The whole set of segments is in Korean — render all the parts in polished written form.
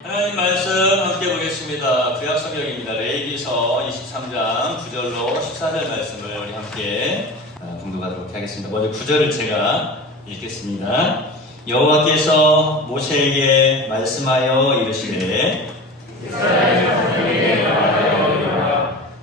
하나님 말씀 함께 보겠습니다. 구약 성경입니다. 레위기서 23장 9절로 14절 말씀을 우리 함께 공독하도록 하겠습니다. 먼저 9절을 제가 읽겠습니다. 여호와께서 모세에게 말씀하여 이르시되 이스라엘 자손에게 말하여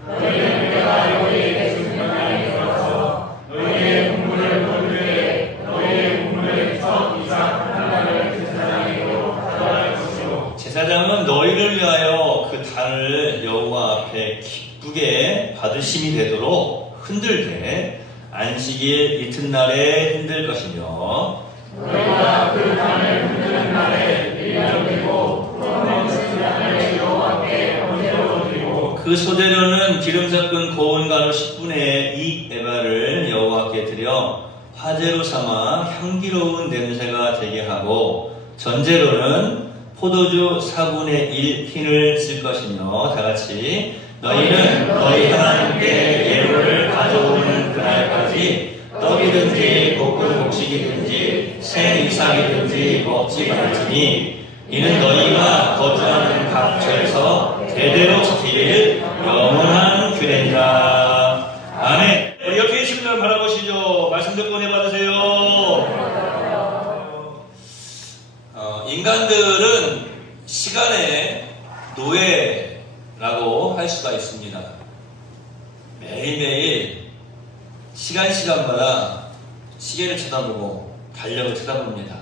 너희는 내가 너희에게 준 명령에 들어서 너희의 국물을 거두되 너희의 국물을 첫 이삭 하나를 제사장에게로 가져갈 것이요 제사장은 너희를 위하여 그 단을 여호와 앞에 기쁘게 받으심이 되도록 흔들되 안식일 이튿날에 흔들 것이며 너희가 그 단을 흔드는 날에 1년 되고 그러면 제사장을 여호와 앞에 번제로 드리고 그 소재료는 기름 섞은 고운 가루 10분의 2 에바를 여호와께 드려 화제로 삼아 향기로운 냄새가 되게 하고 전제로는 포도주 4분의 1 흰을 쓸 것이며 다같이 너희는 너희 하나님께 예물을 가져오는 그날까지 떡이든지 볶은 곡식이든지 생 이삭이든지 먹지 말지니 이는 너희가 거주하는 각처에서 대대로 지킬 영원한 규례니라. 아멘. 옆에 계신 분 바라보시죠. 말씀 듣고 은혜 받으세요. 인간들은 시간의 노예라고 할 수가 있습니다. 매일매일 시간마다 시계를 쳐다보고 달력을 쳐다봅니다.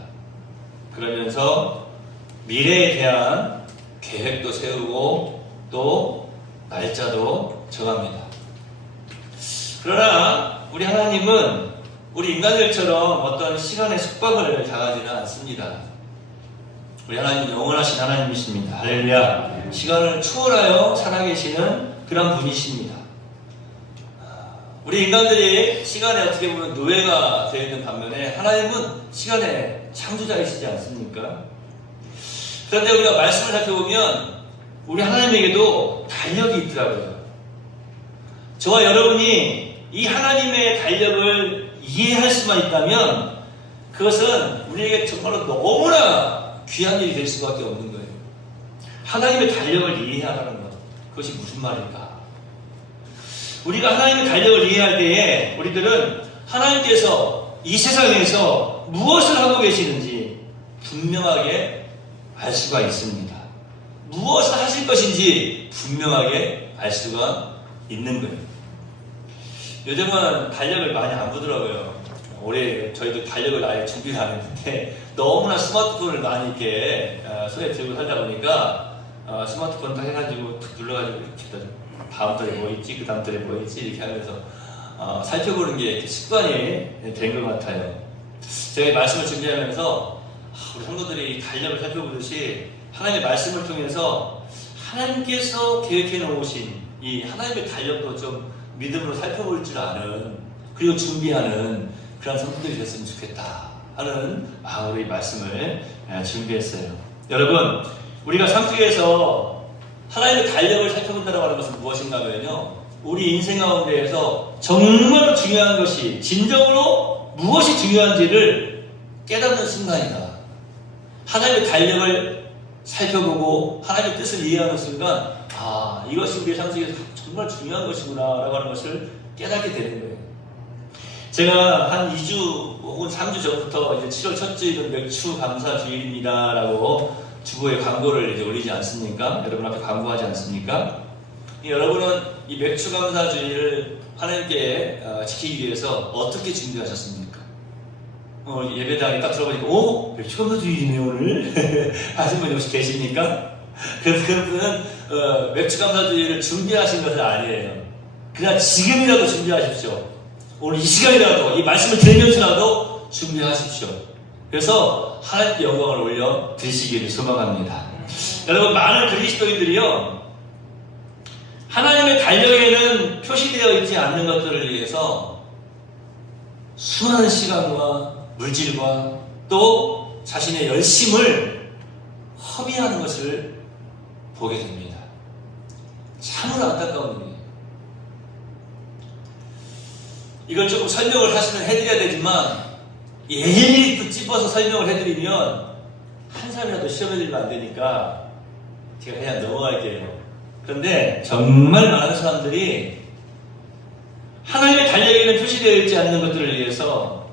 그러면서 미래에 대한 계획도 세우고 또 날짜도 정합니다. 그러나 우리 하나님은 우리 인간들처럼 어떤 시간의 속박을 당하지는 않습니다. 우리 하나님은 영원하신 하나님이십니다. 할렐루야. 시간을 초월하여 살아계시는 그런 분이십니다. 우리 인간들이 시간에 어떻게 보면 노예가 되어 있는 반면에 하나님은 시간의 창조자이시지 않습니까? 그런데 우리가 말씀을 살펴보면 우리 하나님에게도 달력이 있더라고요. 저와 여러분이 이 하나님의 달력을 이해할 수만 있다면 그것은 우리에게 정말로 너무나 귀한 일이 될 수밖에 없는 거예요. 하나님의 달력을 이해하라는 것, 그것이 무슨 말일까? 우리가 하나님의 달력을 이해할 때에 우리들은 하나님께서 이 세상에서 무엇을 하고 계시는지 분명하게 알 수가 있습니다. 무엇을 하실 것인지 분명하게 알 수가 있는 거예요. 요즘은 달력을 많이 안 보더라고요. 올해 저희도 달력을 아예 준비를 안 했는데 너무나 스마트폰을 많이 이렇게 손에 들고 살다 보니까 스마트폰 딱 해가지고 툭 눌러가지고 이렇게 다음 달에 뭐 있지, 그 다음 달에 뭐 있지 이렇게 하면서 살펴보는 게 이렇게 습관이 된 것 같아요. 제가 말씀을 준비하면서 우리 성도들이 달력을 살펴보듯이 하나님의 말씀을 통해서 하나님께서 계획해 놓으신 이 하나님의 달력도 좀 믿음으로 살펴볼 줄 아는 그리고 준비하는 그런 성도들이 됐으면 좋겠다 하는 마음으로 이 말씀을 준비했어요. 여러분, 우리가 삶 속에서 하나님의 달력을 살펴본다고 하는 것은 무엇인가 하면요, 우리 인생 가운데에서 정말 중요한 것이 진정으로 무엇이 중요한지를 깨닫는 순간이다. 하나님의 달력을 살펴보고 하나님의 뜻을 이해하는 순간 이것이 우리의 삶 속에서 정말 중요한 것이구나 라고 하는 것을 깨닫게 되는 거예요. 제가 한 2주 혹은 3주 전부터 이제 7월 첫 주일은 맥주 감사 주일입니다 라고 주보에 광고를 이제 올리지 않습니까? 여러분 앞에 광고하지 않습니까? 여러분은 이 맥주 감사 주일을 하나님께 지키기 위해서 어떻게 준비하셨습니까? 예배당에 딱 들어보니까 맥주 감사 주일이네 오늘 하신 분이 혹시 계십니까? 그래서 그분은 맥주 감사 주일을 준비하신 것은 아니에요. 그냥 지금이라도 준비하십시오. 오늘 이 시간이라도 이 말씀을 들으면서라도 준비하십시오. 그래서 하나님께 영광을 올려 드리시기를 소망합니다. 여러분, 많은 그리스도인들이요, 하나님의 달력에는 표시되어 있지 않는 것들을 위해서 수많은 시간과 물질과 또 자신의 열심을 허비하는 것을 보게 됩니다. 참으로 안타까운 일이에요. 이걸 조금 설명을 사실은 해드려야 되지만 일일이 또 찝어서 설명을 해드리면 한 사람이라도 시험에 들면 안 되니까 제가 그냥 넘어갈게요. 그런데 정말 많은 사람들이 하나님의 달력에는 표시되어 있지 않는 것들을 위해서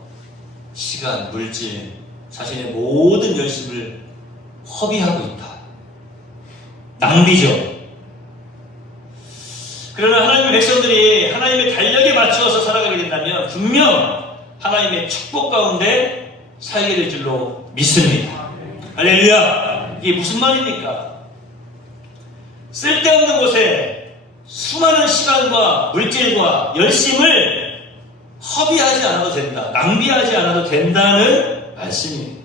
시간, 물질, 자신의 모든 열심을 허비하고 있다. 낭비죠. 그러나 하나님의 백성들이 하나님의 달력에 맞추어서 살아가게 된다면 분명 하나님의 축복 가운데 살게 될 줄로 믿습니다. 할렐루야! 이게 무슨 말입니까? 쓸데없는 곳에 수많은 시간과 물질과 열심을 허비하지 않아도 된다. 낭비하지 않아도 된다는 말씀입니다.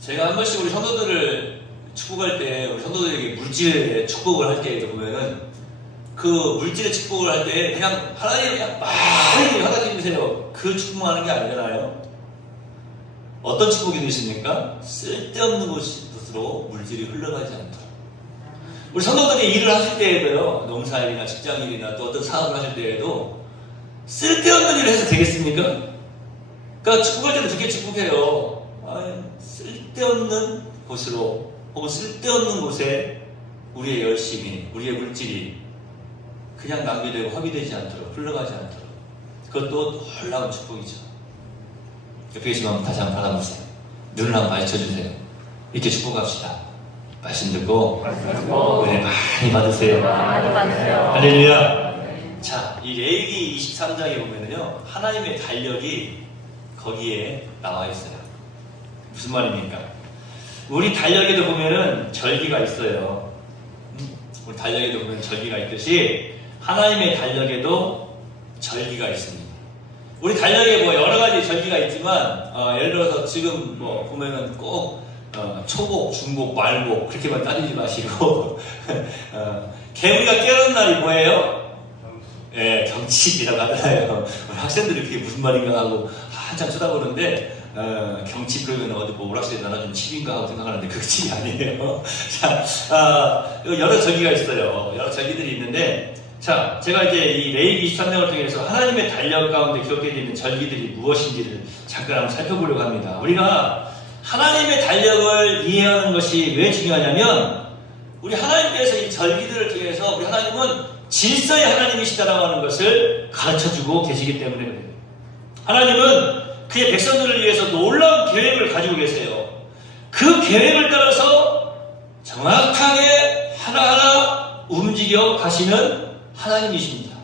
제가 한 번씩 우리 성도들을 축복할 때, 우리 성도들에게 물질의 축복을 할 때에도 보면은 그 물질의 축복을 할 때 그냥 하나님 그냥 많이 허락해 주세요. 그 축복하는 게 아니잖아요. 어떤 축복이 되십니까? 쓸데없는 곳으로 물질이 흘러가지 않도록. 우리 성도들이 일을 하실 때에도요, 농사일이나 직장일이나 또 어떤 사업을 하실 때에도 쓸데없는 일을 해서 되겠습니까? 그러니까 축복할 때도 그렇게 축복해요. 쓸데없는 곳으로 혹은 쓸데없는 곳에 우리의 열심이, 우리의 물질이 그냥 낭비되고 허비되지 않도록, 흘러가지 않도록. 그것도 놀라운 축복이죠. 옆에 계신 분 다시 한번 바라보세요. 눈을 한번 마주쳐주세요. 이렇게 축복합시다. 말씀 듣고 은혜 많이 받으세요. 할렐루야. 자, 이 레위기 23장에 보면은요, 하나님의 달력이 거기에 나와 있어요. 무슨 말입니까? 우리 달력에도 보면은 절기가 있어요. 우리 달력에도 보면 절기가 있듯이 하나님의 달력에도 절기가 있습니다. 우리 달력에 뭐 여러 가지 절기가 있지만 예를 들어서 지금 뭐 보면은 꼭 초복, 중복, 말복 그렇게만 따지지 마시고 개우리가 깨어난 날이 뭐예요? 예, 경칩이라고 하잖아요. 학생들이 그게 무슨 말인가 하고 한참 쳐다보는데 경칩 그러면 어디 뭐 오락실에 나눠준 칩인가 하고 생각하는데 그 칩이 아니에요. 자, 여러 절기가 있어요. 여러 절기들이 있는데, 자, 제가 이제 이 레위기 23장을 통해서 하나님의 달력 가운데 기록되어 있는 절기들이 무엇인지를 잠깐 한번 살펴보려고 합니다. 우리가 하나님의 달력을 이해하는 것이 왜 중요하냐면, 우리 하나님께서 이 절기들을 통해서 우리 하나님은 질서의 하나님이시다라고 하는 것을 가르쳐주고 계시기 때문에 그래요. 하나님은 그의 백성들을 위해서 놀라운 계획을 가지고 계세요. 그 계획을 따라서 정확하게 하나하나 움직여 가시는 하나님이십니다.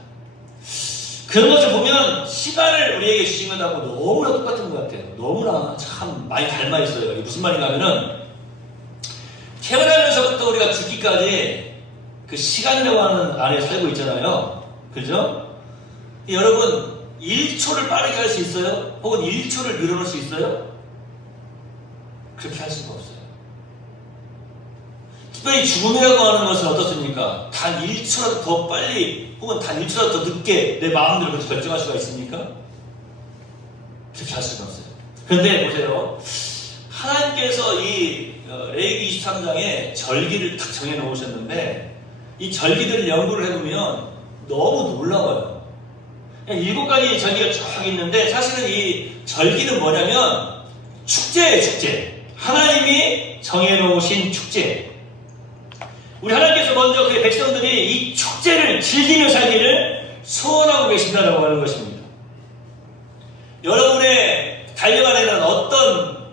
그런 것을 보면 시간을 우리에게 주신 것하고 너무나 똑같은 것 같아요. 너무나 참 많이 닮아 있어요. 이게 무슨 말인가 하면은 태어나면서부터 우리가 죽기까지 그 시간이라고 하는 안에 살고 있잖아요. 그죠? 여러분 1초를 빠르게 할 수 있어요? 혹은 1초를 늘어놓을 수 있어요? 그렇게 할 수가 없어요. 특별히 죽음이라고 하는 것은 어떻습니까? 단 1초라도 더 빨리 혹은 단 1초라도 더 늦게 내 마음대로 그렇게 결정할 수가 있습니까? 그렇게 할 수가 없어요. 그런데 보세요. 하나님께서 이 레위기 23장에 절기를 딱 정해놓으셨는데 이 절기들을 연구를 해보면 너무 놀라워요. 7가지 절기가 쫙 있는데 사실은 이 절기는 뭐냐면 축제예요, 축제. 하나님이 정해놓으신 축제. 우리 하나님께서 먼저 그의 백성들이 이 축제를 즐기며 살기를 소원하고 계신다라고 하는 것입니다. 여러분의 달력 안에는 어떤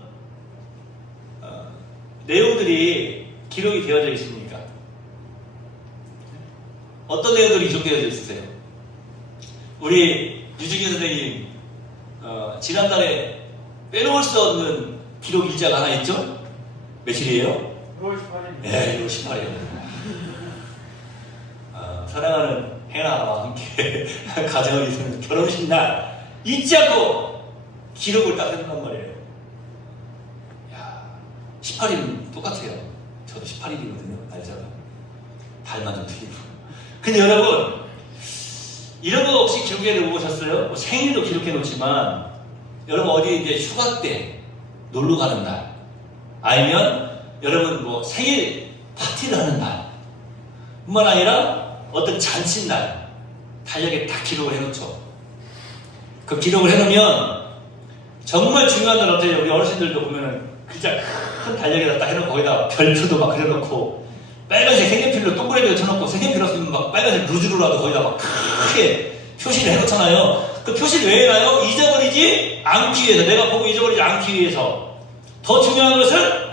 내용들이 기록이 되어져 있습니까? 어떤 내용들이 기록되어져 있으세요? 우리 유진기 선생님 지난달에 빼놓을 수 없는 기록 일자가 하나 있죠? 며칠이에요? 6월 18일. 네, 6월 18일. 사랑하는 해나와 함께 가정을 이루는 결혼식 날 잊지 않고 기록을 딱 해놓단 말이에요. 야, 18일은 똑같아요. 저도 18일이거든요, 날짜가. 달만 좀 틀리고. 근데 여러분, 이런 거 혹시 기록해 놓으셨어요? 뭐 생일도 기록해 놓지만, 여러분 어디 이제 휴가 때 놀러 가는 날, 아니면 여러분 뭐 생일 파티를 하는 날, 뿐만 아니라 어떤 잔칫날, 달력에 딱 기록을 해놓죠. 그 기록을 해놓으면 정말 중요한 날 어때요? 우리 어르신들도 보면은 글자 큰 달력에다 딱 해놓고 거기다 별표도 막 그려놓고 빨간색 색연필로 동그라미를 쳐놓고 색연필 없으면 막 빨간색 루즈로라도 거기다 막 크게 표시를 해놓잖아요. 그 표시를 왜 해놔요? 잊어버리지 않기 위해서. 내가 보고 잊어버리지 않기 위해서. 더 중요한 것은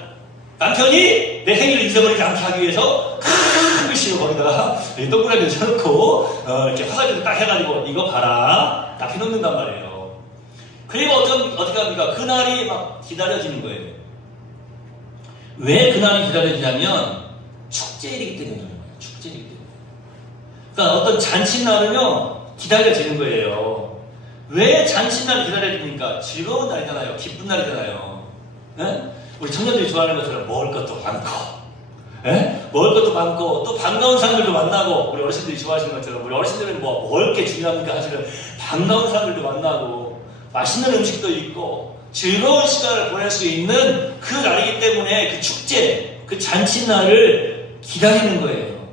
남편이 내 생일을 잊어버리지 않게 하기 위해서 큰 글씨로 거기다가 동그라미를 쳐놓고 이렇게 화살표를 딱 해가지고 이거 봐라 딱 해놓는단 말이에요. 그리고 어떻게 합니까? 그날이 막 기다려지는 거예요. 왜 그날이 기다려지냐면 축제일이기 때문에 그런 거예요. 축제일이기 때문에. 그러니까 어떤 잔칫날은요 기다려지는 거예요. 왜 잔칫날이 기다려집니까? 즐거운 날이잖아요. 기쁜 날이잖아요. 네? 우리 청년들이 좋아하는 것처럼 먹을 것도 많고, 예? 먹을 것도 많고, 또 반가운 사람들도 만나고, 우리 어르신들이 좋아하시는 것처럼, 우리 어르신들은 뭐, 먹을 게 중요합니까? 사실은 반가운 사람들도 만나고, 맛있는 음식도 있고, 즐거운 시간을 보낼 수 있는 그 날이기 때문에 그 축제, 그 잔칫날을 기다리는 거예요.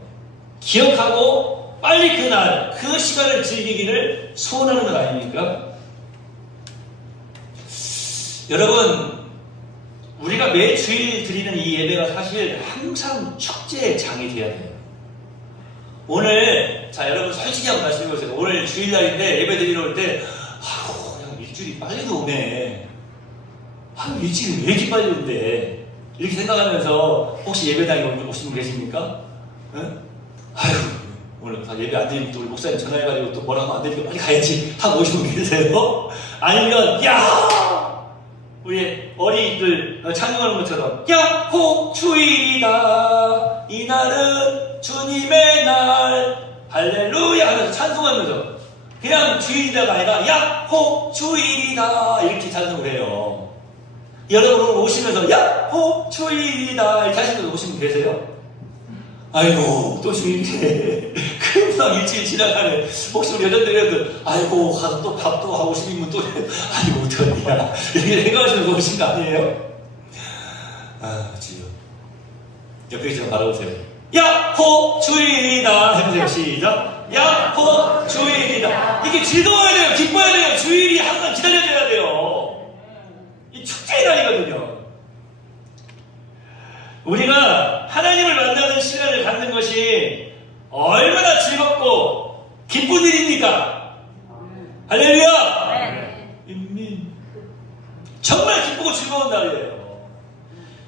기억하고, 빨리 그 날, 그 시간을 즐기기를 소원하는 것 아닙니까? 여러분, 우리가 매주일 드리는 이 예배가 사실 항상 축제의 장이 돼야 돼요. 오늘, 자, 여러분 솔직히 한번 말씀해보세요. 오늘 주일날인데 예배 드리러 올 때, 아휴, 그냥 일주일이 빨리도 오네. 아유, 일주일이 왜 이렇게 빨리 온대. 이렇게 생각하면서 혹시 예배당에 오신 분 계십니까? 응? 아휴, 오늘 다 예배 안 드리면 또 우리 목사님 전화해가지고 또 뭐라고 안 되니까 빨리 가야지 하고 오신 분 계세요? 아니면, 야! 우리 어린이들 찬양하는 것처럼 야호 주일이다 이날은 주님의 날 할렐루야 하면서 찬송하면서 그냥 주일이다가 아니라 야호 주일이다 이렇게 찬송을 해요. 여러분 오시면서 야호 주일이다 이렇게 하시면서 오시면 계세요? 아이고 또 주일이네. 금방 일주일 지나가네. 혹시 우리 여자들이라도 아이고 가서 또 밥도 하고 싶으면 또 아이고 어떡하냐 이렇게 생각하시면서 오신 거 아니에요? 아 주여 옆에 좀 바라보세요. 야호 주일이다 해보세요. 시작. 야호 주일이다. 이게 즐거워야 돼요. 기뻐야 돼요. 주일이 항상 기다려져야 돼요. 이 축제의 날이거든요. 우리가 하나님을 만나는 시간을 갖는 것이 얼마나 즐겁고 기쁜 일입니까? 할렐루야! 정말 기쁘고 즐거운 날이에요.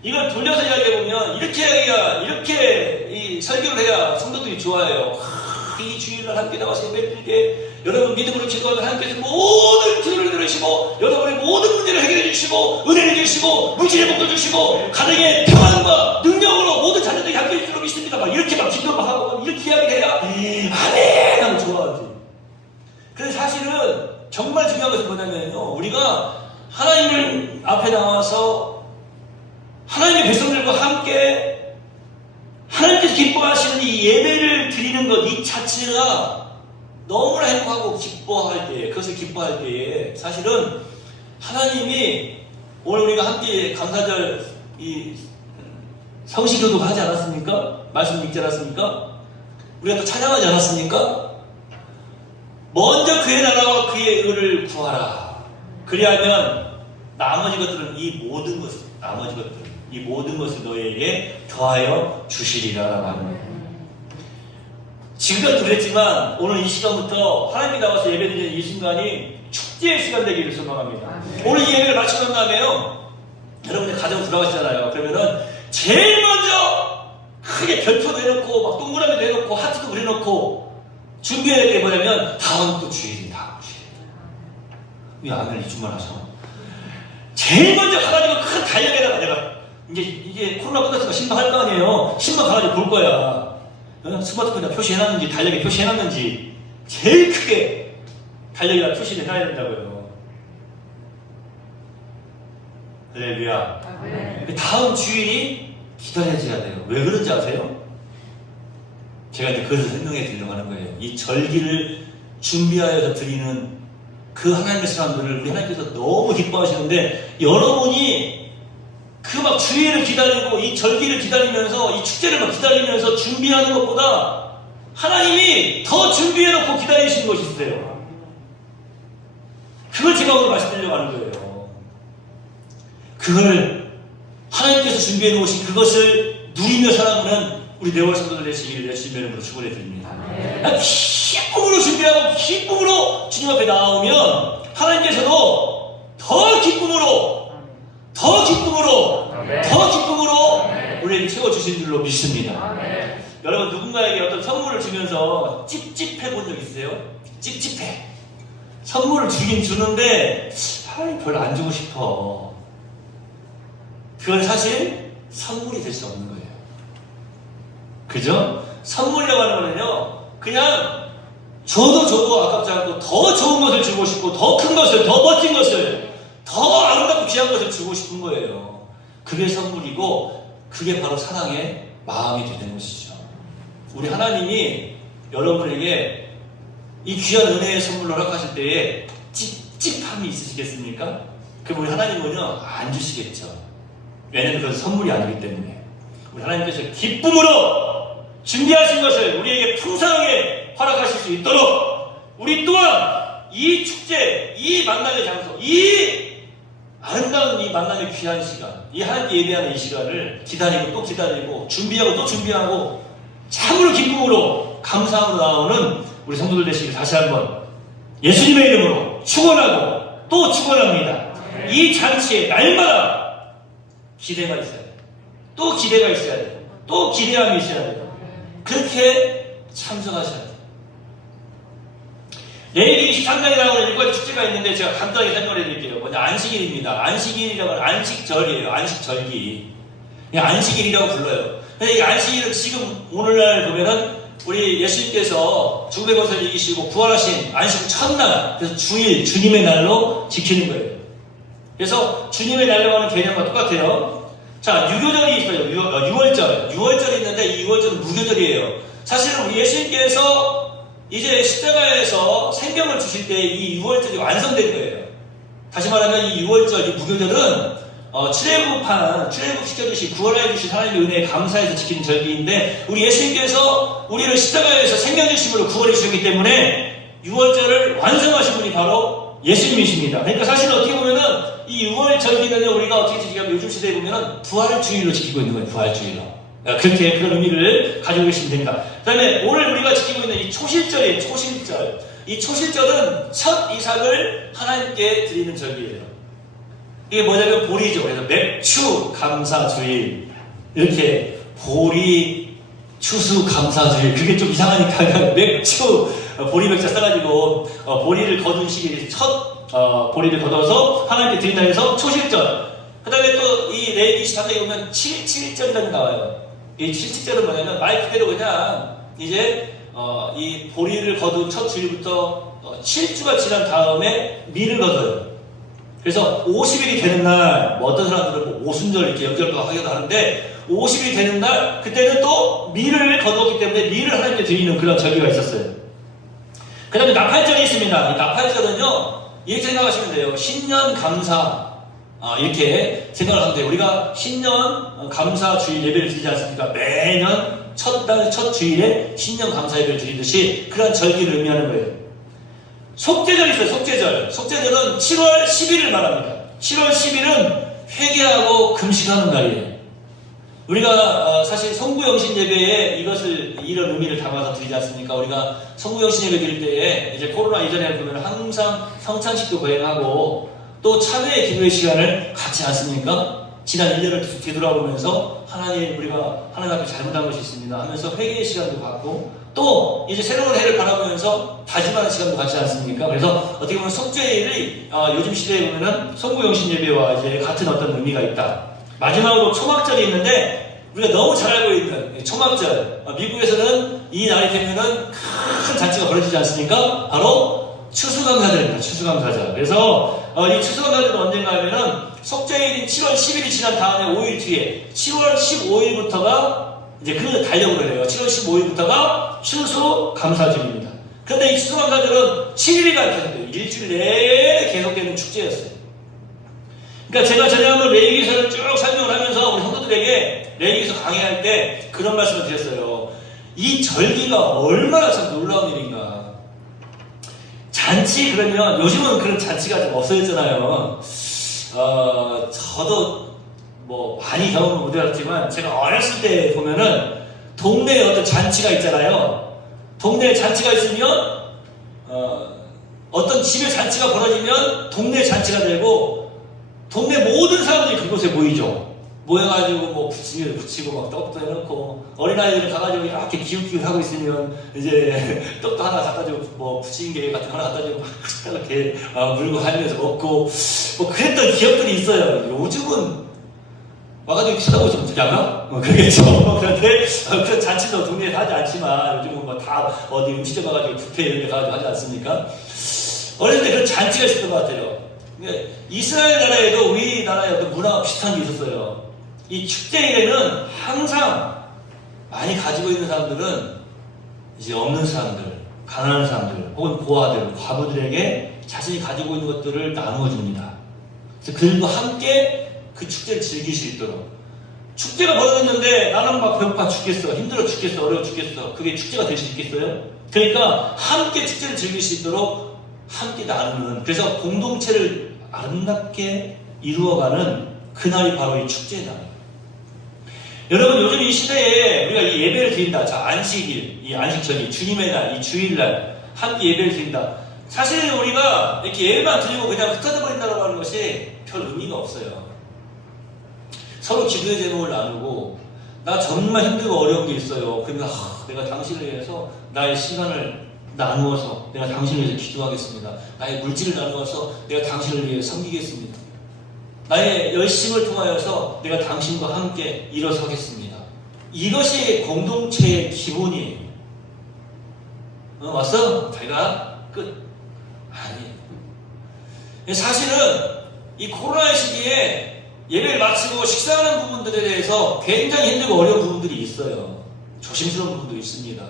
이걸 돌려서 이야기해보면 이렇게 해야 이렇게 이 설교를 해야 성도들이 좋아해요. 이 주일날 함께 나와서 예배드리게 여러분 믿음으로 기도하면 하나님께서 모든 기도를 들으시고 여러분의 모든 문제를 해결해 주시고 은혜를 주시고 물질의 복도 주시고 가정의 평안과 능력으로 모든 자녀들이 함께 해주시고 믿습니다. 막 이렇게 막 기도 막 하고 막 이렇게 이야기해야 아멘 하고 좋아하지. 그래서 사실은 정말 중요한 것은 뭐냐면요, 우리가 하나님을 앞에 나와서 하나님의 백성들과 함께 하나님께서 기뻐하시는 이 예배를 드리는 것 이 자체가 너무나 행복하고 기뻐할 때에, 그것을 기뻐할 때에 사실은 하나님이 오늘 우리가 함께 감사절 이 성시교도 하지 않았습니까? 말씀 읽지 않았습니까? 우리가 또 찬양하지 않았습니까? 먼저 그의 나라와 그의 의를 구하라. 그리하면 나머지 것들은 이 모든 것을 너희에게 더하여 주시리라라고 하는 거예요. 지금까지 그랬지만 오늘 이 시간부터 하나님이 나와서 예배드리는 이 순간이 축제의 시간 되기를 소망합니다. 오늘 이 예배를 마치고 난 다음에요, 여러분의 가정 들어가시잖아요. 그러면은 제일 먼저 크게 별표도 해놓고 막 동그라미도 해놓고 하트도 그려놓고 준비해야 될 게 뭐냐면 다음 또 주일이다. 왜 아멘 이주만 하셔? 제일 먼저 가가지고 큰 달력에다가 내가 이제 코로나 끝났으니까 신방 할 거 아니에요. 신방 가가지고 볼 거야. 스마트폰에 표시해놨는지 달력에 표시해놨는지 제일 크게 달력에다 표시를 해놔야 된다고요. 할렐루야. 다음 주일이 기다려져야 돼요. 왜 그런지 아세요? 제가 이제 그것을 설명해 드리려고 하는 거예요. 이 절기를 준비하여서 드리는 그 하나님의 사람들을 우리 하나님께서 너무 기뻐하시는데, 여러분이 그 막 주일을 기다리고 이 절기를 기다리면서 이 축제를 막 기다리면서 준비하는 것보다 하나님이 더 준비해놓고 기다리시는 것이 있어요. 그걸 제가 오늘 말씀드리려고 하는 거예요. 그걸 하나님께서 준비해 놓으신 그것을 누리며 살아가는 우리 네월 성도들 되시기를 주님의 이름으로 축원해 드립니다. 기쁨으로 준비하고 기쁨으로 주님 앞에 나오면 하나님께서도 더 기쁨으로 우리에게 채워주신 줄로 믿습니다. 여러분, 누군가에게 어떤 선물을 주면서 찝찝해 본 적 있으세요? 찝찝해. 선물을 주긴 주는데 별로 안 주고 싶어. 그건 사실 선물이 될 수 없는 거예요. 그죠? 선물이라고 하는 거는요, 그냥 줘도 아깝지 않고 더 좋은 것을 주고 싶고 더 큰 것을, 더 멋진 것을, 더 아름답고 귀한 것을 주고 싶은 거예요. 그게 선물이고 그게 바로 사랑의 마음이 되는 것이죠. 우리 하나님이 여러분에게 이 귀한 은혜의 선물로 허락하실 때에 찝찝함이 있으시겠습니까? 그럼 우리 하나님은요, 안 주시겠죠. 왜냐하면 그건 선물이 아니기 때문에. 우리 하나님께서 기쁨으로 준비하신 것을 우리에게 풍성하게 허락하실 수 있도록 우리 또한 이 축제, 이 만남의 장소, 이 아름다운 이 만남의 귀한 시간, 이 하나님께 예배하는 이 시간을 기다리고 또 기다리고 준비하고 또 준비하고 참으로 기쁨으로 감사함으로 나오는 우리 성도들 되시길 다시 한번 예수님의 이름으로 축원하고 또 축원합니다. 이 잔치에 날마다 기대가 있어야 돼요. 또 기대가 있어야 돼요. 또 기대함이 있어야 돼요. 그렇게 참석하셔야 돼요. 내일 23장에 나오는 1가지 축제가 있는데 제가 간단하게 설명해 드릴게요. 먼저 안식일입니다. 안식일이라고 하면 안식절이에요. 안식절기. 그냥 안식일이라고 불러요. 근데 이 안식일은 지금 오늘날 보면은 우리 예수님께서 죽음의 것을 이기시고 부활하신 안식 첫날, 그래서 주일, 주님의 날로 지키는 거예요. 그래서 주님의 날로 하는 개념과 똑같아요. 자, 유교절이 있어요. 6월절. 6월절이 있는데 이 6월절은 무교절이에요. 사실은 우리 예수님께서 이제 십자가에서 생명을 주실 때 이 6월절이 완성된 거예요. 다시 말하면 이 6월절, 이 무교절은 출애굽 시켜주신 구원해 주신 하나님의 은혜에 감사해서 지키는 절기인데 우리 예수님께서 우리를 십자가에서 생명 주심으로 구원해 주셨기 때문에 6월절을 완성하신 분이 바로 예수님이십니다. 그러니까 사실 어떻게 보면은 이 6월 절기는요, 우리가 어떻게 지키냐면 요즘 시대에 보면은 부활주일로 지키고 있는 거예요. 부활주일로. 그렇게 그런 의미를 가지고 계시면 됩니다. 그 다음에 오늘 우리가 지키고 있는 이 초실절이에요. 초실절. 이 초실절은 첫 이삭을 하나님께 드리는 절기예요. 이게 뭐냐면 보리죠. 그래서 맥추 감사주일. 이렇게 보리 추수 감사주일. 그게 좀 이상하니까 맥추 보리 맥자 써가지고 보리를 거둔 시기에 첫 보리를 거둬서 하나님께 드린다 해서 초실절. 그 다음에 또 이 레위기 23장에 보면 7.7절이라는 게 나와요. 이 7.7절은 뭐냐면 말 그대로 그냥 이제 이 보리를 거둔 첫 주일부터 7주가 지난 다음에 밀을 거둬요. 그래서 50일이 되는 날, 뭐 어떤 사람들은 뭐 오순절 이렇게 연결도 하기도 하는데 50일이 되는 날, 그때는 또 밀을 거두었기 때문에 밀을 하나님께 드리는 그런 절기가 있었어요. 그 다음에 나팔절이 있습니다. 이 나팔절은요, 이렇게 생각하시면 돼요. 신년 감사, 이렇게 생각을 하면 돼요. 우리가 신년 감사 주일 예배를 드리지 않습니까? 매년 첫 주일에 신년 감사 예배를 드리듯이 그런 절기를 의미하는 거예요. 속죄절이 있어요. 속죄절. 속죄절은 7월 10일을 말합니다. 7월 10일은 회개하고 금식하는 날이에요. 우리가 사실 성구영신 예배에 이런 의미를 담아서 드리지 않습니까? 우리가 성구영신 예배 드릴 때에 이제 코로나 이전에 보면 항상 성찬식도 거행하고 또 참회의 기도의 시간을 갖지 않습니까? 지난 1년을 뒤돌아보면서 하나님, 우리가 하나님 앞에 잘못한 것이 있습니다 하면서 회개의 시간도 갖고 또 이제 새로운 해를 바라보면서 다짐하는 시간도 갖지 않습니까? 그래서 어떻게 보면 속죄일이 요즘 시대에 보면은 성구영신 예배와 이제 같은 어떤 의미가 있다. 마지막으로 초막절이 있는데 우리가 너무 잘 알고 있는 초막절. 미국에서는 이 날이 되면은 큰 잔치가 벌어지지 않습니까? 바로 추수감사절입니다. 추수감사절. 그래서 이 추수감사절은 언젠가 하면은 속죄일인 7월 10일이 지난 다음에 5일 뒤에 7월 15일부터가 이제 그 달력으로 해요. 7월 15일부터가 추수감사절입니다. 그런데 이 추수감사절은 7일간 계속돼요. 일주일 내내 계속되는 축제였어요. 그러니까 제가 전에 한번 레위기서를 쭉 설명을 하면서 우리 성도들에게 레위기서 강의할 때 그런 말씀을 드렸어요. 이 절기가 얼마나 참 놀라운 일인가. 잔치 그러면 요즘은 그런 잔치가 좀 없어졌잖아요. 저도 뭐 많이 경험을 못 해봤지만 제가 어렸을 때 보면은 동네에 어떤 잔치가 있잖아요. 동네에 잔치가 있으면 어떤 집에 잔치가 벌어지면 동네 잔치가 되고 동네 모든 사람들이 그곳에 모이죠. 모여가지고 뭐 부침개를 붙이고 막 떡도 해놓고 어린아이들 가가지고 이렇게 기웃기웃 하고 있으면 이제 떡도 하나 갖다 주고 뭐 부침개 같은 거 하나 갖다 주고 막 이렇게 물고 하면서 먹고 뭐 그랬던 기억들이 있어요. 요즘은 와가지고 쳐다보시면 야가? 뭐 그러겠죠. 그런데 그런 잔치도 동네에서 하지 않지만 요즘은 뭐 다 어디 음식점 가가지고 뷔페 이런 데 가가지고 하지 않습니까? 어렸을 때 그런 잔치가 있었던 것 같아요. 이스라엘 나라에도 우리나라의 어떤 문화가 비슷한 게 있었어요. 이 축제에는 항상 많이 가지고 있는 사람들은 이제 없는 사람들, 가난한 사람들, 혹은 고아들, 과부들에게 자신이 가지고 있는 것들을 나누어 줍니다. 그래서 그들과 함께 그 축제를 즐길 수 있도록. 축제가 벌어졌는데 나는 막 배고파 죽겠어, 힘들어 죽겠어, 어려워 죽겠어. 그게 축제가 될 수 있겠어요? 그러니까 함께 축제를 즐길 수 있도록 함께 나누는, 그래서 공동체를 아름답게 이루어가는 그날이 바로 이 축제의 날. 여러분, 요즘 이 시대에 우리가 이 예배를 드린다. 자, 안식일, 이 안식절이 주님의 날, 이 주일날 함께 예배를 드린다. 사실 우리가 이렇게 예배만 드리고 그냥 흩어져 버린다고 하는 것이 별 의미가 없어요. 서로 기도의 제목을 나누고, 나 정말 힘들고 어려운 게 있어요. 그러면 내가 당신을 위해서 나의 시간을 나누어서 내가 당신을 위해서 기도하겠습니다. 나의 물질을 나누어서 내가 당신을 위해 섬기겠습니다. 나의 열심을 통하여서 내가 당신과 함께 일어서겠습니다. 이것이 공동체의 기본이에요. 왔어? 자기가 끝. 아니. 사실은 이 코로나의 시기에 예배를 마치고 식사하는 부분들에 대해서 굉장히 힘들고 어려운 부분들이 있어요. 조심스러운 부분도 있습니다.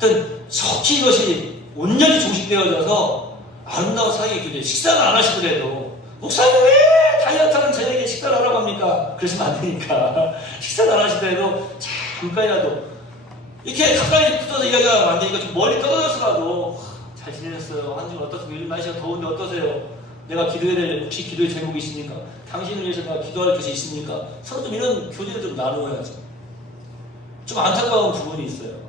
일단 속히 이것이 온전히 종식되어져서 아름다운 사랑의 교제, 식사는 안 하시더라도 목사님 왜 다이어트하는 저에게 식사를 하라고 합니까? 그러시면 안 되니까 식사는 안 하시더라도 잠깐이라도 이렇게 가까이 붙어서 이야기가 안 되니까 좀 멀리 떨어져서라도 잘 지내셨어요? 한 주는 어떠세요? 요즘 날씨가 더운데 어떠세요? 내가 기도해야 될 혹시 기도의 제목이 있습니까? 당신을 위해서 내가 기도할 것이 있습니까? 서로 좀 이런 교제를 좀 나누어야죠. 좀 안타까운 부분이 있어요.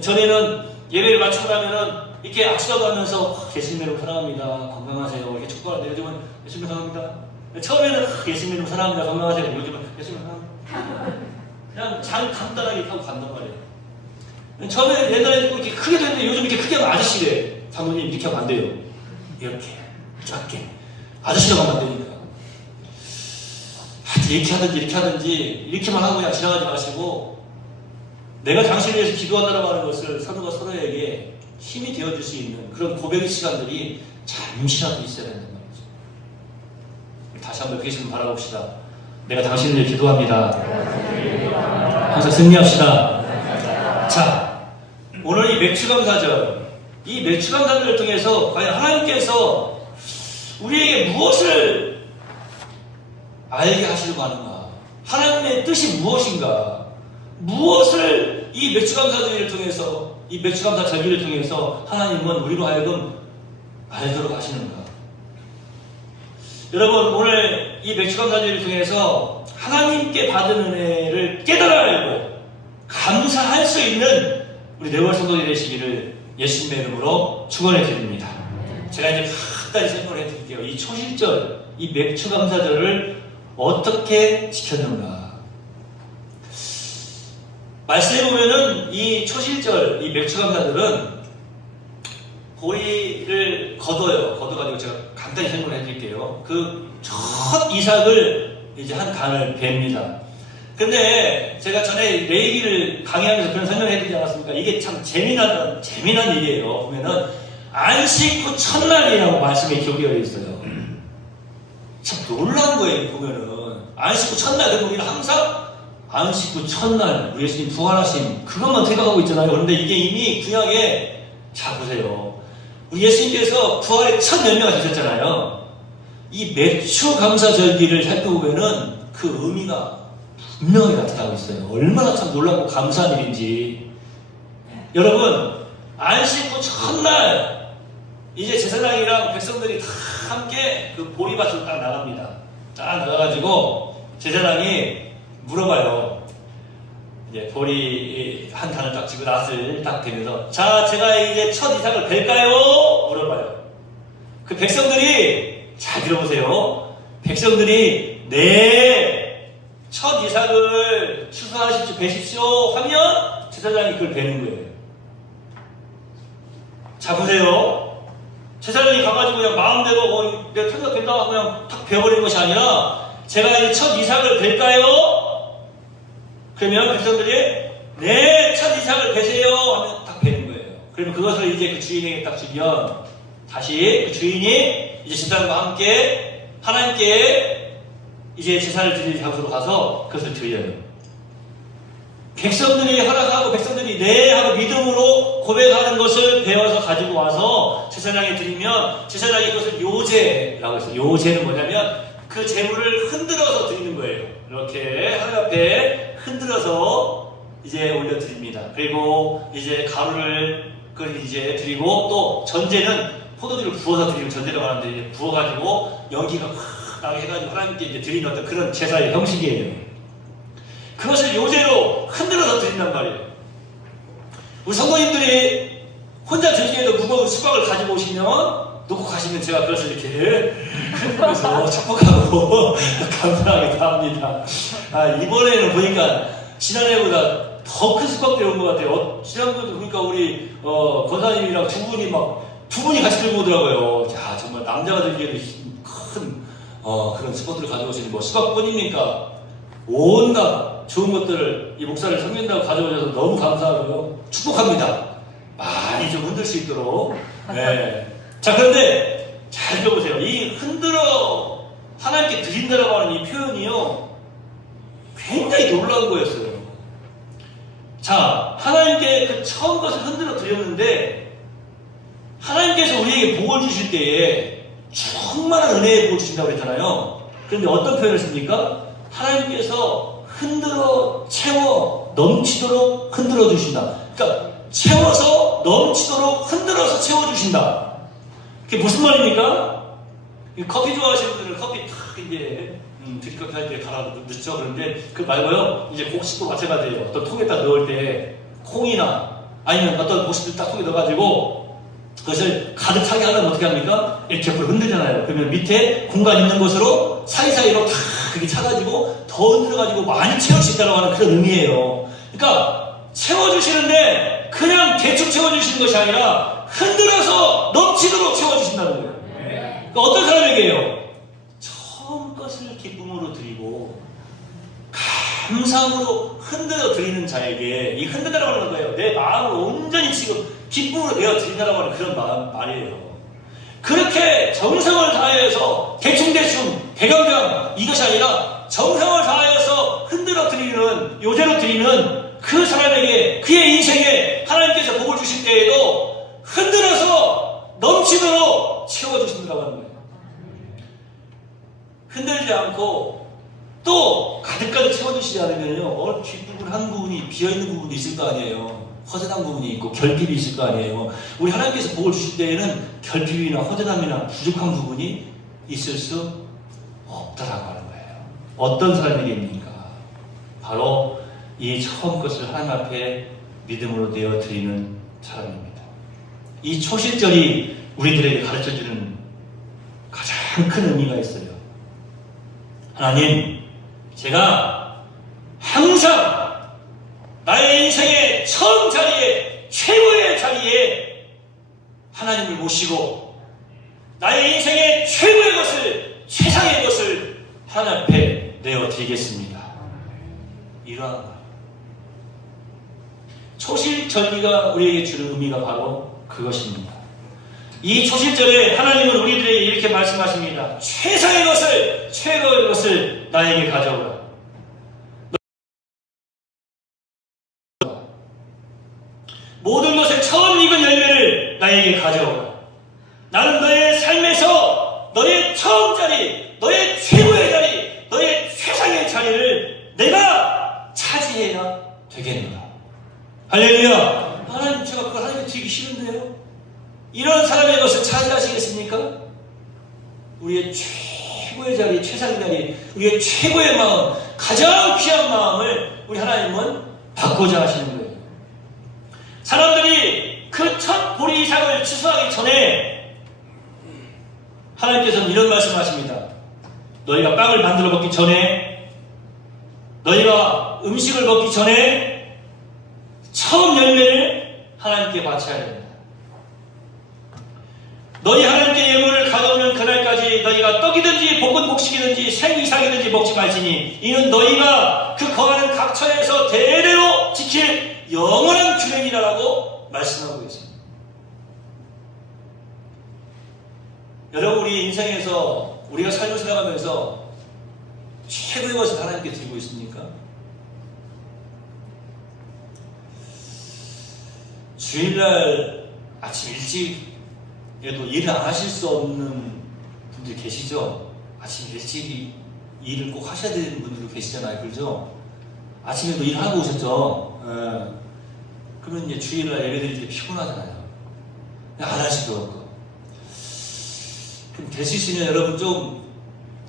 전에는 예배를 마치고 나면은 이렇게 악수하고 하면서 예수님 이름 사랑합니다. 건강하세요. 이렇게 축복하는데 요즘은 예수님 사랑합니다. 처음에는 예수님 이름 사랑합니다. 건강하세요. 요즘은 예수님 사랑합니다. 그냥 간단하게 하고 간단 말이에요. 처음에 옛날에 이렇게 크게 됐는데 요즘 이렇게 크게 하면 아저씨래. 사모님 이렇게 하면 안 돼요. 이렇게 작게 아저씨라고 하면 안 되니까. 이렇게 하든지 이렇게만 하고 그냥 지나가지 마시고 내가 당신을 위해서 기도한다고 하는 것을 서로가 서로에게 힘이 되어줄 수 있는 그런 고백의 시간들이 잠시라도 있어야 된단 말이죠. 다시 한번 계시면 바라봅시다. 내가 당신을 위해 기도합니다. 항상 승리합시다. 자, 오늘 이 맥주감사절, 이 맥주감사절을 통해서 과연 하나님께서 우리에게 무엇을 알게 하시려고 하는가? 하나님의 뜻이 무엇인가? 무엇을 이 맥주감사절을 통해서, 이 맥주감사 절기를 통해서 하나님은 우리로 하여금 알도록 하시는가? 여러분, 오늘 이 맥주감사절을 통해서 하나님께 받은 은혜를 깨달아 알고 감사할 수 있는 우리 네월 성도들이 되시기를 예수님의 이름으로 축원해 드립니다. 제가 이제 간단히 설명을 해드릴게요. 이 초실절, 이 맥주감사절을 어떻게 지켰는가? 말씀해 보면은 이 초실절, 이 맥주감사절은 보리를 걷어가지고 제가 간단히 설명을 해드릴게요. 그 첫 이삭을 이제 한 단을 뵙니다. 근데 제가 전에 레위기를 강의하면서 그런 설명을 해드리지 않았습니까? 이게 참 재미난 일이에요. 보면은 안식 후 첫날이라고 말씀에 기록되어 있어요. 참 놀라운 거예요. 보면은 안식 후 첫날, 그리고 우리는 항상 안식 후 첫날 우리 예수님 부활하심 그것만 생각하고 있잖아요. 그런데 이게 이미 구약에 자 보세요. 우리 예수님께서 부활의 첫 열매가 되셨잖아요. 이 맥주감사절기를 살펴보면은 그 의미가 분명히 나타나고 있어요. 얼마나 참 놀랍고 감사한 일인지. 여러분, 안식 후 첫날 이제 제사장이랑 백성들이 다 함께 그 보리밭으로 딱 나갑니다. 딱 나가가지고 제사장이 물어봐요. 이제 보리 한 단을 딱 쥐고 낫을 딱 대면서, 자, 제가 이제 첫 이삭을 뵐까요? 물어봐요. 그 백성들이, 잘 들어보세요. 백성들이, 네, 첫 이삭을 추수하십시오, 베십시오 하면 제사장이 그걸 베는 거예요. 자, 보세요. 제사장이 가가지고 그냥 마음대로, 내가 생각된다고 그냥 탁 베어버리는 것이 아니라, 제가 이제 첫 이삭을 뵐까요? 그러면 백성들이 네, 첫 이삭을 베세요 하면 딱 베는 거예요. 그러면 그것을 이제 그 주인에게 딱 주면 다시 그 주인이 이제 제사장과 함께 하나님께 이제 제사를 드릴 장소로 가서 그것을 드려요. 백성들이 허락하고 백성들이 네 하고 믿음으로 고백하는 것을 배워서 가지고 와서 제사장에 드리면 제사장이 그것을 요제라고 했어요. 요제는 뭐냐면 그 재물을 흔들어서 드리는 거예요. 이렇게 하늘 앞에 흔들어서 이제 올려드립니다. 그리고 이제 가루를 이제 드리고, 또 전제는 포도주를 부어서 드리는 전제라고 하는데, 이제 부어가지고 연기가 확 나게 해가지고 하나님께 이제 드리는 어떤 그런 제사의 형식이에요. 그것을 요제로 흔들어서 드린단 말이에요. 우리 성도님들이 혼자 드시기에도 무거운 수박을 가지고 오시면, 놓고 가시면 제가 그것을 이렇게 흔들면서 축복하고 감사하기도 합니다. 이번에는 보니까 지난해보다 더 큰 수박들이 온 것 같아요. 지난번에도 보니까 우리 권사님이랑 두 분이 같이 들고 오더라고요. 자, 정말 남자가 들기에도 큰 그런 수박들을 가져오시는, 뭐 수박뿐입니까? 온갖 좋은 것들을 이 목사를 섬긴다고 가져오셔서 너무 감사하고요. 축복합니다. 많이 좀 흔들 수 있도록. 네. 자, 그런데 잘 들어보세요. 이 흔들어 하나님께 드린다라고 하는 이 표현이요, 굉장히 놀라운 거였어요. 자, 하나님께 그 처음 것을 흔들어 드렸는데, 하나님께서 우리에게 복을 주실 때에 충만한 은혜의 복을 주신다고 그랬잖아요. 그런데 어떤 표현을 씁니까? 하나님께서 흔들어 채워 넘치도록 흔들어 주신다. 그러니까 채워서 넘치도록 흔들어서 채워주신다. 그게 무슨 말입니까? 커피 좋아하시는 분들은 커피 탁 이제 드립커피 할 때 갈아 넣죠. 그런데 그 말고요, 이제 곡식도 마찬가지예요. 어떤 통에다 넣을 때 콩이나 아니면 어떤 곡식을 딱 통에 넣어가지고 그것을 가득 차게 하려면 어떻게 합니까? 이렇게 옆으로 흔들잖아요. 그러면 밑에 공간 있는 곳으로 사이사이로 탁 그게 차가지고 더 흔들어가지고 많이 채울 수 있다고 하는 그런 의미예요. 그러니까 채워주시는데 그냥 대충 채워주시는 것이 아니라 흔들어서 넘치도록 채워주신다는 거예요. 그러니까 어떤 사람에게요? 처음 것을 기쁨으로 드리고 감사함으로 흔들어 드리는 자에게, 이 흔들다라고 하는 거예요. 내 마음을 온전히 지금 기쁨으로 내어 드린다라고 하는 그런 말이에요. 그렇게 정성을 다해서 대충대충 대강강 이것이 아니라 정성을 다해서 흔들어 드리는, 요제로 드리는 그 사람에게, 그의 인생에 하나님께서 복을 주실 때에도 흔들어서 넘치도록 채워주신다고 하는 거예요. 흔들지 않고 또 가득가득 채워주시지 않으면요, 뒷부분 한 부분이 비어있는 부분이 있을 거 아니에요. 허전한 부분이 있고 결핍이 있을 거 아니에요. 우리 하나님께서 복을 주실 때에는 결핍이나 허전함이나 부족한 부분이 있을 수 없다라고 하는 거예요. 어떤 사람에게입니까? 바로 이 처음 것을 하나님 앞에 믿음으로 내어드리는 사람입니다. 이 초실절이 우리들에게 가르쳐주는 가장 큰 의미가 있어요. 하나님, 제가 항상 나의 인생의 처음 자리에, 최고의 자리에 하나님을 모시고 나의 인생의 최고의 것을, 최상의 것을 하나님 앞에 내어드리겠습니다. 이러한 것. 초실절기가 우리에게 주는 의미가 바로 그것입니다. 이 초실절에 하나님은 우리들에게 이렇게 말씀하십니다. 최상의 것을, 최고의 것을 나에게 가져오라. 모든 것의 처음 익은 열매를 나에게 가져오라. 나는 너의 삶에서 너의 처음 자리, 너의 최고의 자리, 너의 최상의 자리를 내가 차지해야 되겠노라. 할렐루야. 하나님, 제가 그걸 하나님께 드리기 싫은데요. 이런 사람의 것을 차지하시겠습니까? 우리의 최고의 자리, 최상의 자리, 우리의 최고의 마음, 가장 귀한 마음을 우리 하나님은 받고자 하시는 거예요. 사람들이 그 첫 보리상을 취소하기 전에 하나님께서는 이런 말씀을 하십니다. 너희가 빵을 만들어 먹기 전에, 너희가 음식을 먹기 전에 처음 열매를 하나님께 바쳐야 됩니다. 너희 하나님께 예물을 가져오는 그날까지 너희가 떡이든지 볶은 곡식이든지 생이삭이든지 먹지 말지니 이는 너희가 그 거하는 각처에서 대대로 지킬 영원한 규례이라고 말씀하고 있습니다. 여러분, 우리 인생에서 우리가 삶을 살아가면서 최고의 것을 하나님께 드리고 있습니까? 주일날 아침 일찍에도 일을 안 하실 수 없는 분들 계시죠? 아침 일찍 일을 꼭 하셔야 되는 분들도 계시잖아요. 그렇죠? 아침에도 일하고 오셨죠? 그러면 이제 주일날 예배드릴 때 피곤하잖아요. 안 하시도 없고. 그럼 될 수 있으면 여러분 좀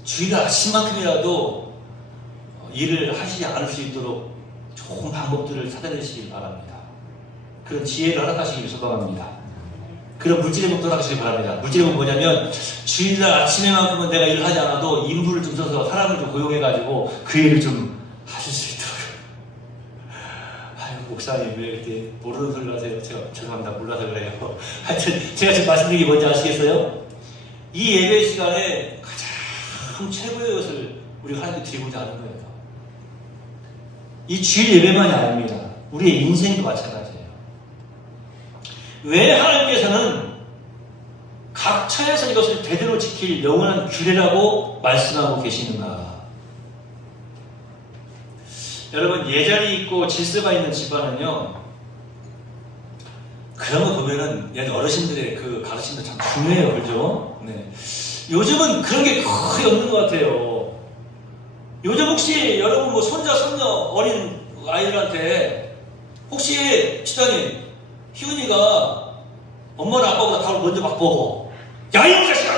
주일날 아침만큼이라도 일을 하시지 않을 수 있도록 좋은 방법들을 찾아내시길 바랍니다. 그런 지혜를 허락하시길 소망합니다. 그런 물질의 복도 허락하시길 바랍니다. 물질의 복은 뭐냐면 주일날 아침에만큼은 내가 일을 하지 않아도 인부를 좀 써서 사람을 좀 고용해가지고 그 일을 좀 하실 수 있도록. 아유, 목사님 왜 이렇게 모르는 소리를 하세요? 제가 죄송합니다. 몰라서 그래요. 하여튼 제가 지금 말씀드린 게 뭔지 아시겠어요? 이 예배 시간에 가장 최고의 것을 우리가 하나님께 드리고자 하는 거예요. 이 주일 예배만이 아닙니다. 우리의 인생도 마찬가지예요. 왜 하나님께서는 각처에서 이것을 대대로 지킬 영원한 규례라고 말씀하고 계시는가? 여러분, 예절이 있고 질서가 있는 집안은요, 그런 거 보면은 어르신들의 그 가르침도 참 중요해요. 그죠? 네. 요즘은 그런 게 거의 없는 것 같아요. 요즘 혹시 여러분 뭐 손자, 손녀, 어린 아이들한테 혹시 시장님, 희훈이가 엄마랑 아빠보다 밥을 먼저 막 먹어. 야, 이놈 자식아!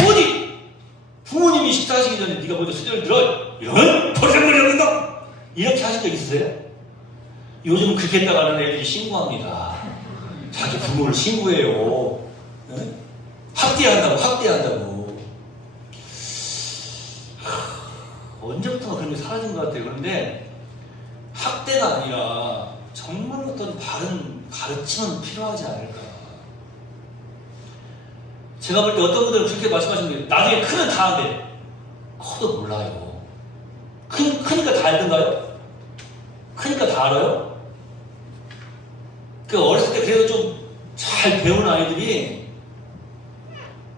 어디 부모님이 식사하시기 전에 네가 먼저 수저를 들어? 이런 버리장머리 없는 놈! 이렇게 하신 적 있으세요? 요즘 그렇게 했다가는 애들이 신고합니다. 자기 부모를 신고해요. 네? 학대한다고. 언제부터 그런 게 사라진 것 같아요. 그런데 학대가 아니라 정말 어떤 바른 가르침은 필요하지 않을까. 제가 볼 때 어떤 분들은 그렇게 말씀하시는데 나중에 크면 다 안돼. 커도 몰라요. 크니까 다 알던가요? 크니까 다 알아요? 그 어렸을 때 그래도 좀 잘 배운 아이들이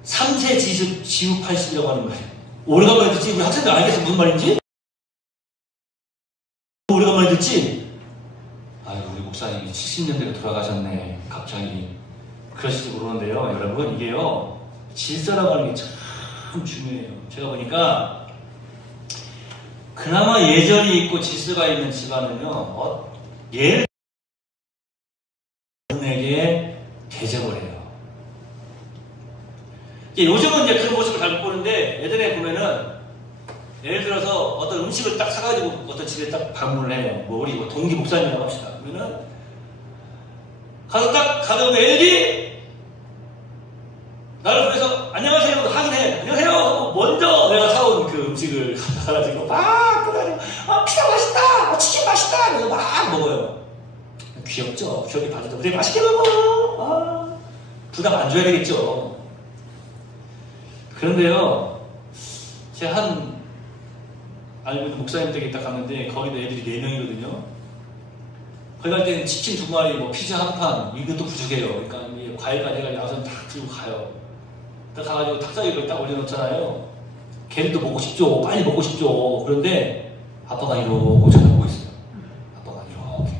3세 지우 80이라고 하는 거예요. 오래간만에 듣지? 우리 학생들 알겠어? 무슨 말인지? 오래간만에 듣지? 아유, 우리 목사님이 70년대로 돌아가셨네. 갑자기. 그러실지 모르는데요. 여러분, 이게요, 질서라고 하는 게 참 중요해요. 제가 보니까 그나마 예절이 있고 질서가 있는 집안은요, 예를 어른에게 대접을 해요. 요즘은 이제 그런 모습을 잘 못 보는데, 예전에 보면은, 예를 들어서 어떤 음식을 딱 사가지고 어떤 집에 딱 방문을 해요. 뭐 우리 동기 목사님이라고 합시다. 그러면은, 가서 딱 가져오면 애들이 나를 보면서 안녕하세요 하긴 해. 안녕하세요 하고 먼저 내가 사온 그 음식을 가져가지고 막 그러고 피자 맛있다, 치킨 맛있다 이러면서 막 먹어요. 귀엽죠? 귀엽게 봐주죠. 되게 맛있게 먹어. 부담 안 줘야 되겠죠. 그런데요, 제가 알고 있는 목사님 댁에 딱 갔는데 거기도 애들이 4명이거든요. 거기 갈 때는 치킨 2마리, 뭐 피자 1판, 이것도 부족해요. 그러니까 과일까지 해가지고 나와서 딱 들고 가요. 딱 가가지고 탁자위로 딱 올려놓잖아요. 걔들도 먹고 싶죠. 빨리 먹고 싶죠. 그런데 아빠가 이러고 쳐다보고 있어요. 아빠가 이렇게.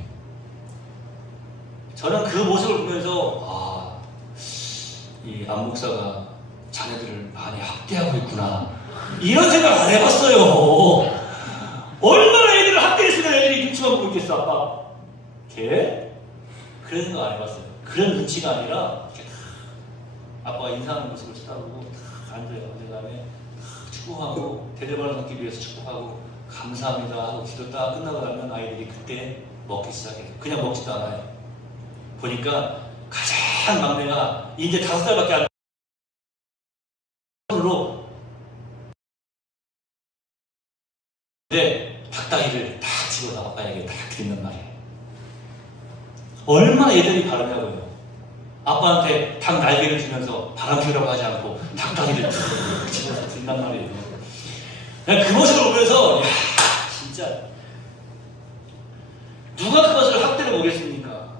저는 그 모습을 보면서 이 안 목사가 자녀들을 많이 학대하고 있구나. 이런 생각 안 해봤어요. 얼마나 애들을 학대했으면 애들이 눈치만 보고 있겠어, 아빠. 걔? 그런 생각 안 해봤어요. 그런 눈치가 아니라 아빠가 인사하는 모습을 쳐다보고 앉아요. 그 다음에 축복하고 대접을 받기 위해서 축복하고 감사합니다 하고 기도 딱 끝나고 나면 아이들이 그때 먹기 시작해요. 그냥 먹지도 않아요. 보니까 가장 막내가 이제 5살밖에 안 손으로 닭다리를 딱 집어서 아빠에게 딱 드린단 말이에요. 얼마나 애들이 바르냐고요. 아빠한테 닭 날개를 주면서 바람 피우라고 하지 않고 닭다리를 탁 집어서 드린단 말이에요. 그냥 그 모습을 보면서 야, 진짜 누가 그것을 학대를 보겠습니까?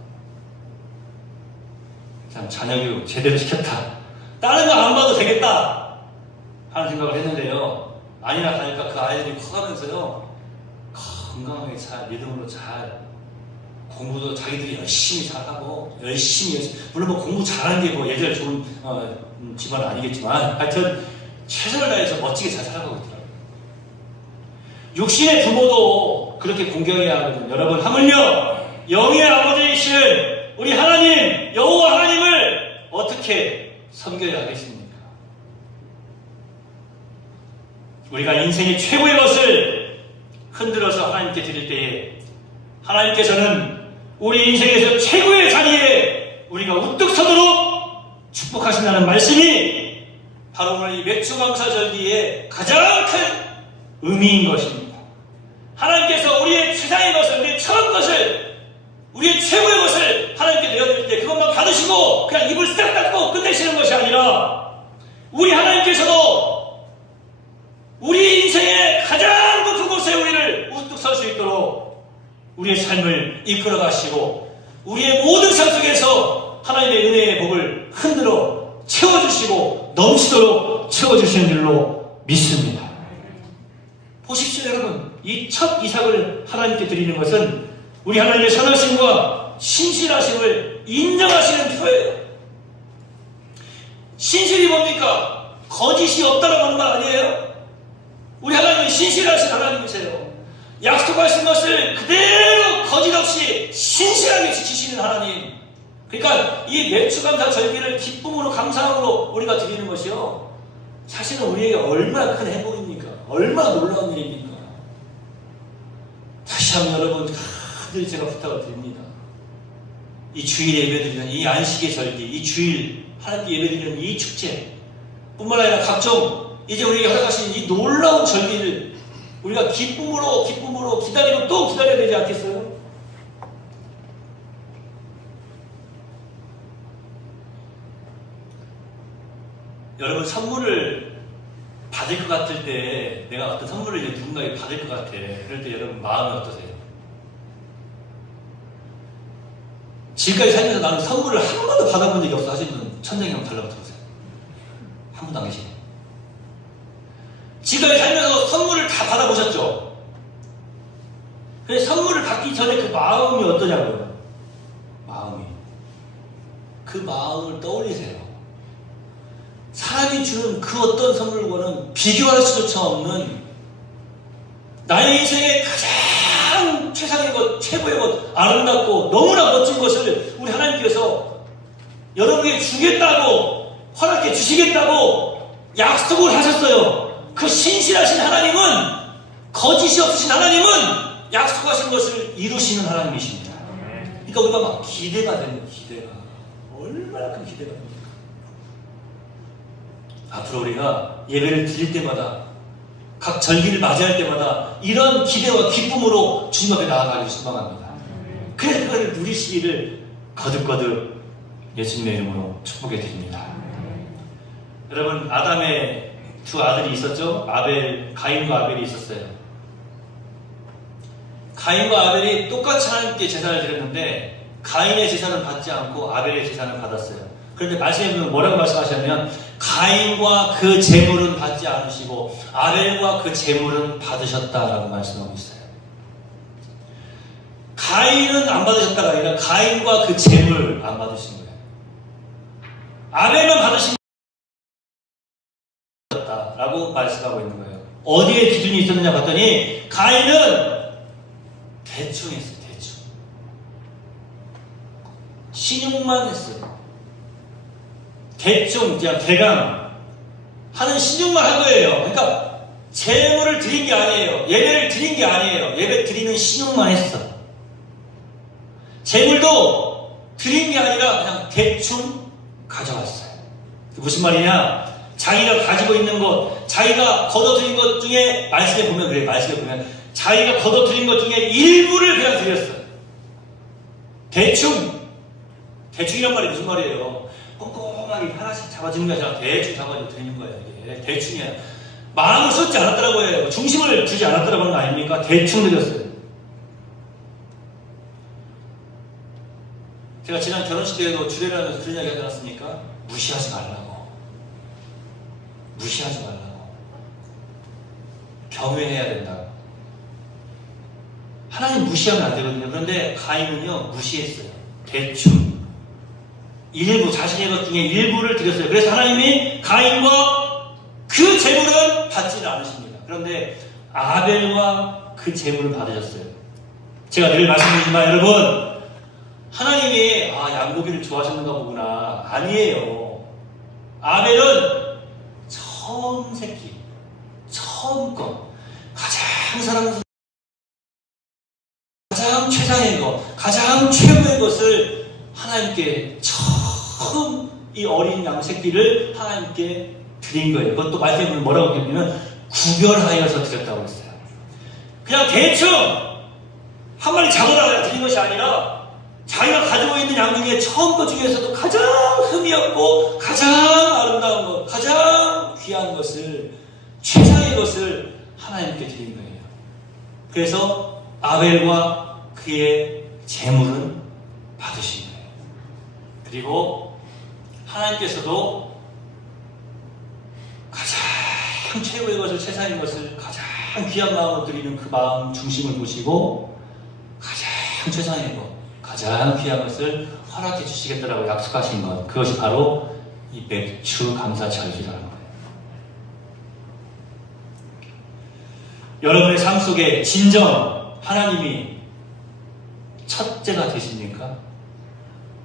참 자녀교육 제대로 시켰다. 다른 거 안 봐도 되겠다 하는 생각을 했는데요. 아니나 다를까 그 아이들이 커가면서요 건강하게 잘 믿음으로 잘 공부도 자기들이 열심히 잘하고 열심히 물론 뭐 공부 잘하는 게 뭐 예전에 좋은 집안은 아니겠지만 하여튼 최선을 다해서 멋지게 잘 살아가고 있더라고요. 육신의 부모도 그렇게 공경해야 하거든요. 여러분 하물며 영의 아버지이신 우리 하나님 여호와 하나님을 어떻게 섬겨야 하겠습니까? 우리가 인생의 최고의 것을 흔들어서 하나님께 드릴 때에 하나님께서는 우리 인생에서 최고의 자리에 우리가 우뚝 서도록 축복하신다는 말씀이 바로 오늘 이 맥주감사절기의 가장 큰 의미인 것입니다. 하나님께서 우리의 최상의 것을, 우리의 처음 것을, 우리의 최고의 것을 하나님께 내어드릴 때 그것만 받으시고 그냥 입을 싹 닫고 끝내시는 것이 아니라 우리 하나님께서도 우리 인생의 가장 높은 곳에 우리를 우뚝 설 수 있도록 우리의 삶을 이끌어 가시고 우리의 모든 삶 속에서 하나님의 은혜의 복을 흔들어 채워주시고 넘치도록 채워주시는 줄로 믿습니다. 보십시오 여러분, 이 첫 이삭을 하나님께 드리는 것은 우리 하나님의 선하심과 신실하심을 인정하시는 표예요. 신실이 뭡니까? 거짓이 없다라고 하는 말 아니에요? 우리 하나님은 신실하신 하나님이세요. 약속하신 것을 그대로 거짓없이 신실하게 지키시는 하나님. 그러니까 이 맥주감사 절기를 기쁨으로 감사함으로 우리가 드리는 것이요 사실은 우리에게 얼마나 큰 행복입니까? 얼마나 놀라운 일입니까? 다시 한번 여러분 간절히 제가 부탁을 드립니다. 이 주일 예배드리는 이 안식의 절기, 이 주일 하나님께 예배드리는 이 축제 뿐만 아니라 각종 이제 우리에게 허락하신 이 놀라운 절기를 우리가 기쁨으로 기다리고 또 기다려야 되지 않겠어요? 여러분 선물을 받을 것 같을 때 내가 어떤 선물을 이제 누군가에게 받을 것 같아. 그럴 때 여러분 마음이 어떠세요? 지금까지 살면서 나는 선물을 한 번도 받아본 적이 없어 하시는 분 천장에 한번 달라고 들어보세요. 한 번도 안 계시네. 지금까지 살면서 선물을 다 받아보셨죠? 근데 선물을 받기 전에 그 마음이 어떠냐고요? 그 마음을 떠올리세요. 사람이 주는 그 어떤 선물과는 비교할 수조차 없는 나의 인생의 가장 최상의 것, 최고의 것, 아름답고 너무나 멋진 것을 우리 하나님께서 여러분에게 주겠다고 허락해 주시겠다고 약속을 하셨어요. 그 신실하신 하나님은 거짓이 없으신 하나님은 약속하신 것을 이루시는 하나님이십니다. 그러니까 우리가 막 기대가 되는 기대가 얼마나 큰 기대가 됩니까? 앞으로 우리가 예배를 드릴 때마다 각 절기를 맞이할 때마다 이런 기대와 기쁨으로 주님 앞에 나아가기를 소망합니다. 그래서 그걸 누리시기를 거듭거듭 예수님의 이름으로 축복해 드립니다. 여러분 아담의 두 아들이 있었죠? 가인과 아벨이 있었어요. 가인과 아벨이 똑같이 하나님께 제사를 드렸는데 가인의 제사는 받지 않고 아벨의 제사는 받았어요. 그런데 말씀해 보면 뭐라고 말씀하셨냐면 가인과 그 제물은 받지 않으시고 아벨과 그 제물은 받으셨다라고 말씀하고 있어요. 가인은 안 받으셨다가 아니라 가인과 그 제물 안 받으신 거예요. 아벨만 받으신 라고 말씀하고 있는 거예요. 어디에 기준이 있었느냐 봤더니 가인은 대충 했어요. 대충. 신용만 했어요. 대충 그냥 대강 하는 신용만 한 거예요. 그러니까 재물을 드린 게 아니에요. 예배를 드린 게 아니에요. 예배 드리는 신용만 했어. 재물도 드린 게 아니라 그냥 대충 가져왔어요. 무슨 말이냐? 자기가 가지고 있는 것, 자기가 걷어들인 것 중에, 말씀에 보면 그래요. 말씀에 보면 자기가 걷어들인 것 중에 일부를 그냥 드렸어요. 대충이란 말이 무슨 말이에요? 꼼꼼하게 하나씩 잡아주는 게 아니라 대충 잡아줘 드리는 거예요. 이게 대충이야. 마음을 쏟지 않았더라고요. 중심을 주지 않았더라고요. 아닙니까? 대충 드렸어요. 제가 지난 결혼식 때에도 주례를 하면서 그런 이야기 하지 않았습니까? 무시하지 말라고. 무시하지 말라고. 경외해야 된다. 하나님 무시하면 안 되거든요. 그런데 가인은요, 무시했어요. 대충. 일부, 자신의 것 중에 일부를 드렸어요. 그래서 하나님이 가인과 그 재물은 받지는 않으십니다. 그런데 아벨과 그 재물을 받으셨어요. 제가 늘 말씀드리지만 여러분, 하나님이 양고기를 좋아하셨는가 보구나. 아니에요. 아벨은 처음 새끼, 처음 거, 가장 사랑스러운, 가장 최상의 것, 가장 최고의 것을 하나님께 처음 이 어린 양 새끼를 하나님께 드린 거예요. 그것도 말씀에 보면 뭐라고 했냐면 구별하여서 드렸다고 했어요. 그냥 대충 한 마리 잡아다가 드린 것이 아니라 자기가 가지고 있는 양 중에 처음 것 중에서도 가장 흠이 없고 가장 아름다운 것, 가장 귀한 것을, 최상의 것을 하나님께 드린 거예요. 그래서 아벨과 그의 재물은 받으신 거예요. 그리고 하나님께서도 가장 최고의 것을, 최상의 것을 가장 귀한 마음으로 드리는 그 마음 중심을 보시고 가장 최상의 것, 가장 귀한 것을 허락해 주시겠다라고 약속하신 것, 그것이 바로 이 맥주 감사절기라는 거예요. 여러분의 삶 속에 진정 하나님이 첫째가 되십니까?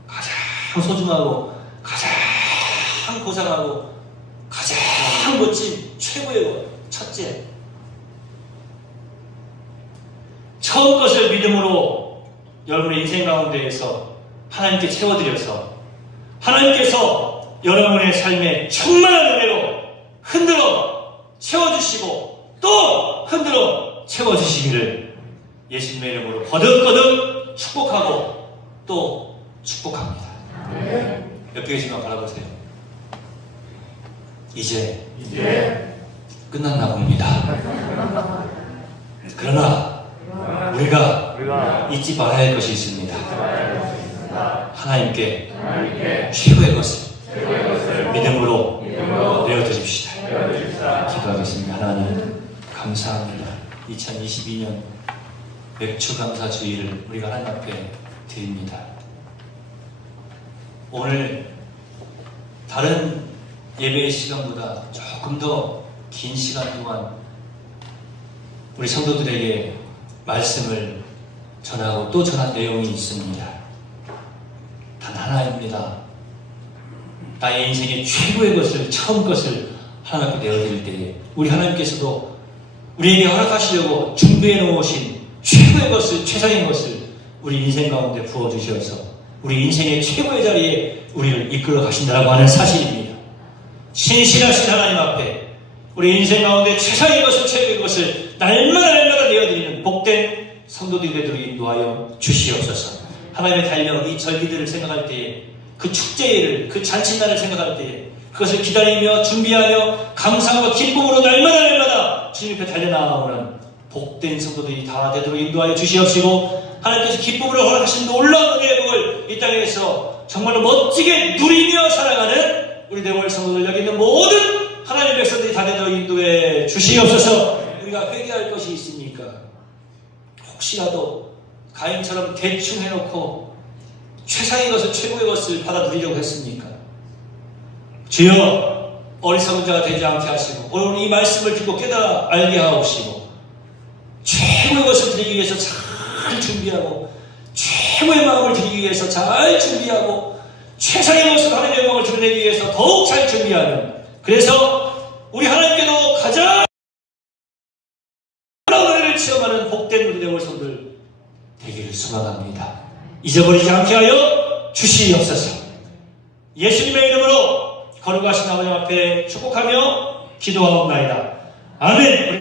가장 소중하고 가장 고상하고 가장 멋진 최고의 것, 첫째. 처음 것을 믿음으로 여러분의 인생 가운데에서 하나님께 채워드려서 하나님께서 여러분의 삶에 충만한 은혜로 흔들어 채워주시고 또 흔들어 채워주시기를 예수님의 이름으로 거듭거듭 축복하고 또 축복합니다. 옆에 계신 분 바라보세요. 이제 끝났나 봅니다. 그러나 우리가 잊지 말아야 할 것이 있습니다. 하나님께 최고의 것을 믿음으로 내어드립시다. 기도하겠습니다. 하나님 감사합니다. 2022년 맥주 감사 주일을 우리가 하나님 앞에 드립니다. 오늘 다른 예배의 시간보다 조금 더 긴 시간 동안 우리 성도들에게 말씀을 전하고 또 전한 내용이 있습니다. 단 하나입니다. 나의 인생의 최고의 것을, 처음 것을 하나님 앞에 내어드릴 때에 우리 하나님께서도 우리에게 허락하시려고 준비해 놓으신 최고의 것을, 최상의 것을 우리 인생 가운데 부어주셔서 우리 인생의 최고의 자리에 우리를 이끌어 가신다라고 하는 사실입니다. 신실하신 하나님 앞에 우리 인생 가운데 최상의 것을, 최고의 것을 날마다 내어드리는 복된 성도들이 되도록 인도하여 주시옵소서. 하나님의 달력, 이 절기들을 생각할 때에, 그 축제를, 그 잔칫날을 생각할 때에 그것을 기다리며 준비하며 감사하고 기쁨으로 날마다 주님 앞에 달려나오는 복된 성도들이 다 되도록 인도하여 주시옵시고, 하나님께서 기쁨으로 허락하신 놀라운 은혜의 복을 이 땅에서 정말로 멋지게 누리며 살아가는 우리 대월 성도들, 여기 있는 모든 하나님의 백성들이 다 되도록 인도해 주시옵소서. 우리가 회개할 것이 있습니까? 혹시라도 가인처럼 대충 해놓고 최상의 것을, 최고의 것을 받아 누리려고 했습니까? 주여, 어리석은 자가 되지 않게 하시고 오늘 이 말씀을 듣고 깨달아 알게 하옵시고 최고의 것을 드리기 위해서 잘 준비하고 최고의 마음을 드리기 위해서 잘 준비하고 최상의 것을 하나님의 영광을 드러내기 위해서 더욱 잘 준비하는, 그래서 우리 하나님께도 가장 시험하는 복된 우리 되올 성들 되기를 소망합니다. 잊어버리지 않게 하여 주시옵소서. 예수님의 이름으로 거룩하신 아버지 앞에 축복하며 기도하옵나이다. 아멘.